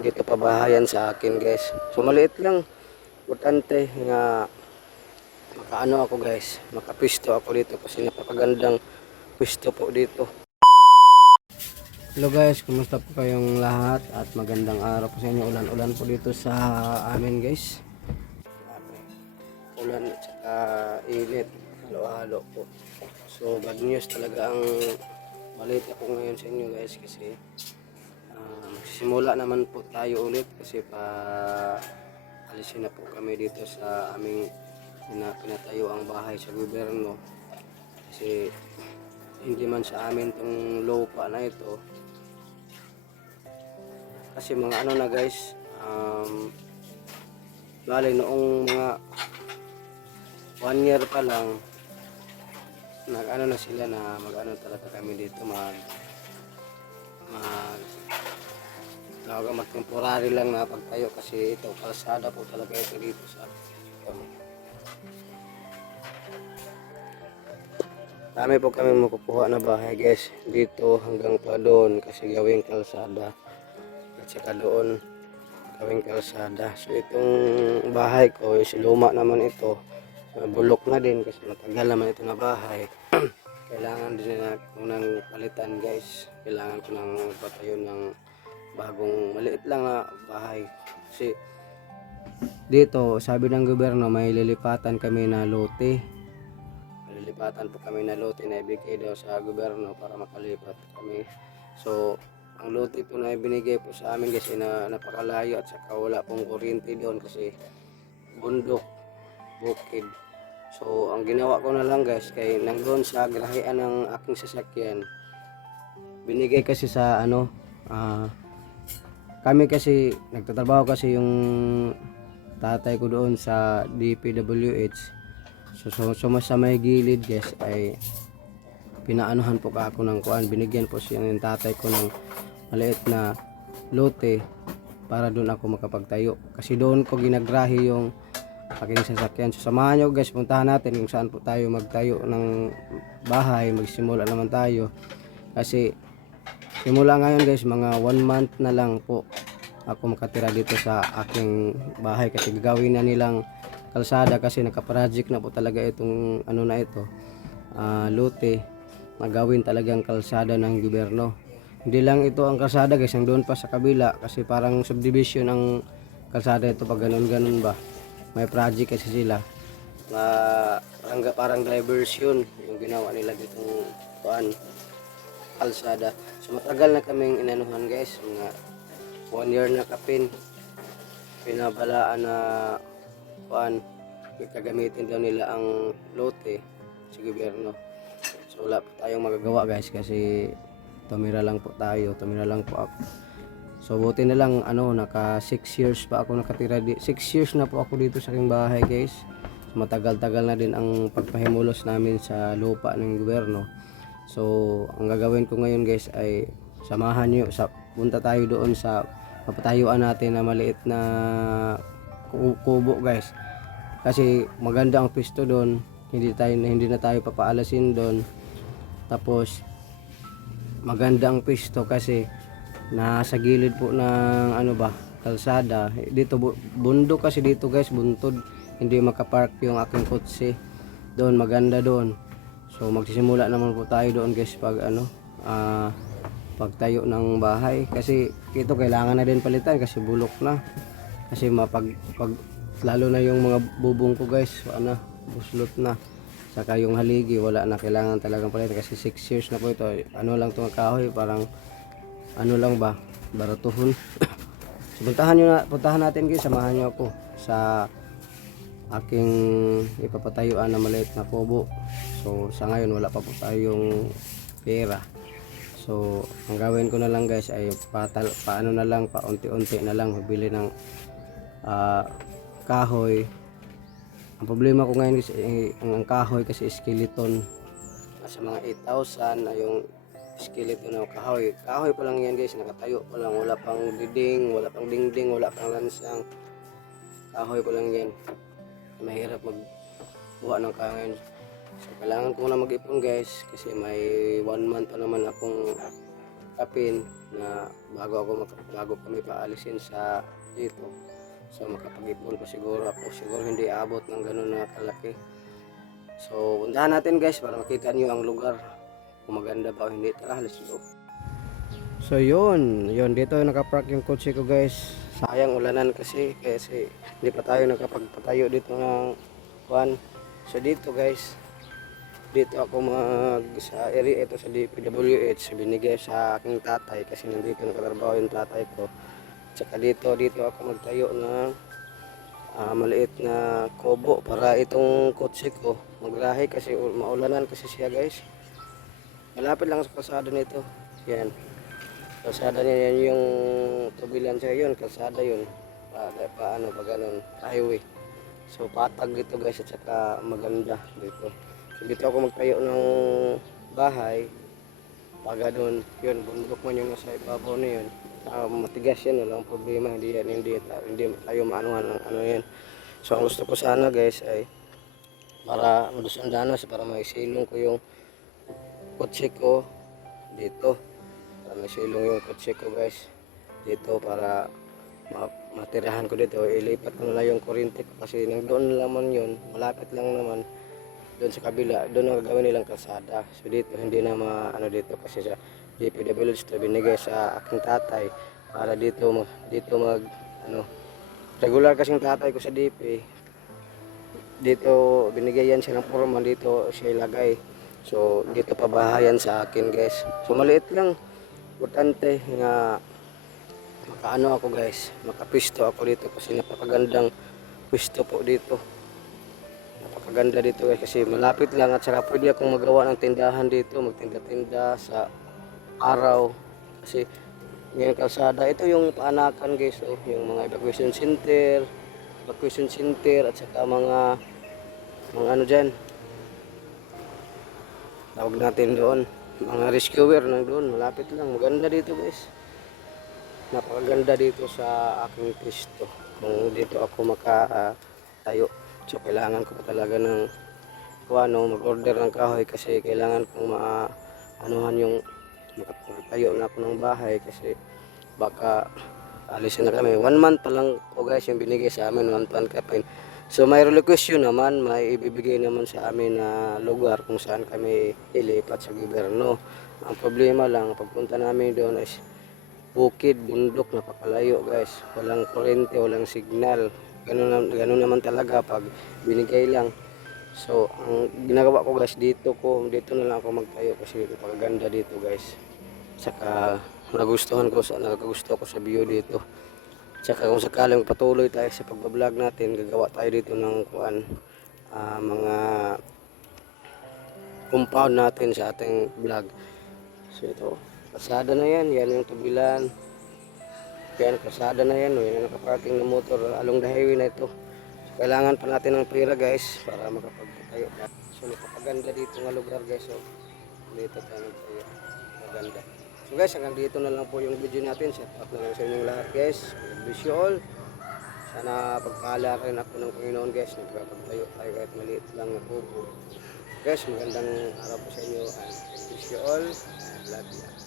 dito pabahayan sa akin guys. So maliit lang. Importante nga makaano ako guys. Makapisto ako dito kasi napakagandang pisto po dito. Hello guys, kumusta po kayong lahat at magandang araw po sa inyo. Ulan-ulan po dito sa amin guys. Ulan at saka init. Halo-halo po. So bad news talaga ang malit ako ngayon sa inyo guys kasi magsisimula naman po tayo ulit kasi pa alisin na po kami dito sa aming pina- pinatayo ang bahay sa gobyerno. Kasi hindi man sa amin tong lupa na ito. Kasi mga ano na guys um, bali noong mga one year pa lang nag ano na sila na mag ano talaga kami dito mag mag tawag mag temporary lang na pagtayo kasi ito kalsada po talaga ito dito sa kami. Dami po kami makukuha na bahay guys dito hanggang pa doon kasi gawing kalsada at saka doon gawing kalsada. So itong bahay ko is luma naman ito. Uh, bulok na din kasi matagal naman ito na bahay. Kailangan din na ko ng palitan guys. Kailangan ko ng patayo ng bagong maliit lang na bahay. Kasi dito sabi ng gobyerno may lilipatan kami na lote. Lilipatan po kami na lote na ibigay daw sa gobyerno para makalipat kami. So ang lote po na ibinigay po sa amin kasi na napakalayo at saka wala pong kuryente doon kasi bundok bukid. So, ang ginawa ko na lang guys, kay nangdoon sa grahian ng aking sasakyan, binigay kasi sa ano, ah, kami kasi, nagtatrabaho kasi yung tatay ko doon sa DPWH. So, so, so sa may gilid guys ay pinaanuhan po ka ako ng kuan, binigyan po siya ng tatay ko ng maliit na lote para doon ako makapagtayo. Kasi doon ko ginagrahi yung aking sasakyan. So samahan nyo guys, puntahan natin kung saan po tayo magtayo ng bahay, magsimula naman tayo. Kasi simula ngayon guys, mga one month na lang po ako makatira dito sa aking bahay kasi gagawin na nilang kalsada kasi nakaproject na po talaga itong ano na ito, ah, lote, magawin talagang kalsada ng gobyerno. Hindi lang ito ang kalsada guys, ang doon pa sa kabila kasi parang subdivision ang kalsada ito. Pag ganun-ganun ba? May project kasi sila na parang, parang diversion yung ginawa nila ditong kuan kalsada. So matagal na kaming inanuhan guys. Mga one year na kapin. Pinabalaan na kuan gagamitin daw nila ang lote sa gobyerno. So wala po tayong magagawa guys kasi tumira lang po tayo tumira lang po ako. So buti na lang ano naka 6 years pa ako nakatira di 6 years na po ako dito sa aking bahay guys. Matagal-tagal na din ang pagpahimulos namin sa lupa ng gobyerno. So ang gagawin ko ngayon guys ay samahan niyo sa punta tayo doon sa papatayuan natin na maliit na ku- kubo guys. Kasi maganda ang pisto doon. Hindi tayo hindi na tayo papaalasin doon. Tapos maganda ang pisto kasi nasa gilid po ng ano ba kalsada dito bu- bundok kasi dito guys buntod hindi makapark yung aking kotse doon maganda doon so magsisimula naman po tayo doon guys pag ano ah pagtayo ng bahay. Kasi ito kailangan na din palitan kasi bulok na. Kasi mapag pag lalo na yung mga bubong ko guys ano buslot na. Saka yung haligi wala na kailangan talagang palitan kasi 6 years na po ito. Ano lang itong kahoy parang ano lang ba baratuhon. So, puntahan nyo na puntahan natin guys samahan nyo ako sa aking ipapatayuan na maliit na kubo so sa ngayon wala pa po tayong pera so ang gawin ko na lang guys ay patal, paano na lang paunti-unti na lang magbili ng ah, kahoy ang problema ko ngayon guys eh, ang, kahoy kasi skeleton nasa mga 8,000 na yung skeleton ng kahoy. Kahoy pa lang yan guys, nakatayo pa lang. Wala pang diding, wala pang dingding, wala pang lansang. Kahoy pa lang yan. Mahirap magbuha ng kahoy. So, kailangan ko na mag-ipon guys kasi may one month pa naman akong kapin na bago ako bago kami paalisin sa dito. So makapag-ipon ko siguro ako. Siguro hindi aabot ng ganun na kalaki. So puntahan natin guys para makita niyo ang lugar. Kung maganda ba o hindi. Tara, let's go. So yun, yun dito nakapark yung kotse ko guys. Sayang ulanan kasi kasi hindi pa tayo nakapagpatayo dito ng kuan. So dito guys, dito ako mag sa area ito sa DPWH binigay sa aking tatay kasi nandito nakatrabaho yung tatay ko. Tsaka dito dito ako magtayo ng ah, maliit na kobo para itong kotse ko magrahe kasi maulanan kasi siya guys. Malapit lang sa kalsada nito. Yan. Kalsada niya yan yung tubilan siya yun, kalsada yun. Pa, paano pa ganun, highway. So patag dito guys at saka maganda dito. So dito ako magtayo ng bahay. Pag doon, yun, bundok man yung nasa ibabaw na yun. Ah, matigas yan, walang problema, hindi yan, hindi, hindi tayo maanuhan ng ano yan. So ang gusto ko sana guys ay para madusan danas, para may silong ko yung kotse ko dito para may silong yung kotse ko guys. Dito para ma- matirahan ko dito ilipat ko na lang yung kuryente ko kasi nang doon naman yun malapit lang naman doon sa kabila doon ang gagawin nilang kalsada. So dito hindi na ma ano dito kasi sa DPWH to binigay sa aking tatay para dito dito mag ano regular kasing tatay ko sa DP dito binigay yan siya ng forma dito siya ilagay. So dito pabahayan sa akin guys. So maliit lang importante nga makaano ako guys. Makapisto ako dito kasi napakagandang pisto po dito. Napakaganda dito guys kasi malapit lang at saka pwede akong magawa ng tindahan dito magtinda-tinda sa araw. Kasi ngayon kalsada ito yung paanakan guys oh, yung mga evacuation center evacuation center at saka mga mga ano dyan. Tawag natin doon mga rescuer na doon malapit lang. Maganda dito guys. Napakaganda dito sa aking pisto. Kung dito ako makatayo so kailangan ko talaga ng ano mag order ng kahoy kasi kailangan kong ma anuhan yung makatayo na ako ng bahay kasi baka alisin na kami. One month pa lang po guys yung binigay sa amin. One month kapin so may relocation naman may ibibigay naman sa amin na lugar kung saan kami ilipat sa gobyerno ang problema lang pagpunta namin doon is bukid, bundok, napakalayo guys. Walang kurente, walang signal. Ganun, ganun naman talaga pag binigay lang. So, ang ginagawa ko guys, dito ko, dito na lang ako magtayo kasi napakaganda dito guys. Saka nagustuhan ko sa nagagusto ko sa view dito. Saka kung sakaling patuloy tayo sa pagbablog natin, gagawa tayo dito ng kuan ah, mga compound natin sa ating vlog. So ito, kasada na yan, yan yung tubilan. Yan, kasada na yan, oh, yan ang nakaparking ng motor along the highway na ito. So, kailangan pa natin ng pera guys para makapagtayo. So napakaganda dito nga lugar guys. So, dito tayo magtayo. Maganda. So guys, hanggang dito na lang po yung video natin. Set up na lang sa inyong lahat guys. God bless you all. Sana pagpala rin ako ng Panginoon guys. Nagpapagtayo tayo kahit maliit lang na kubo. Guys, magandang araw po sa inyo. And God bless you all. I love you.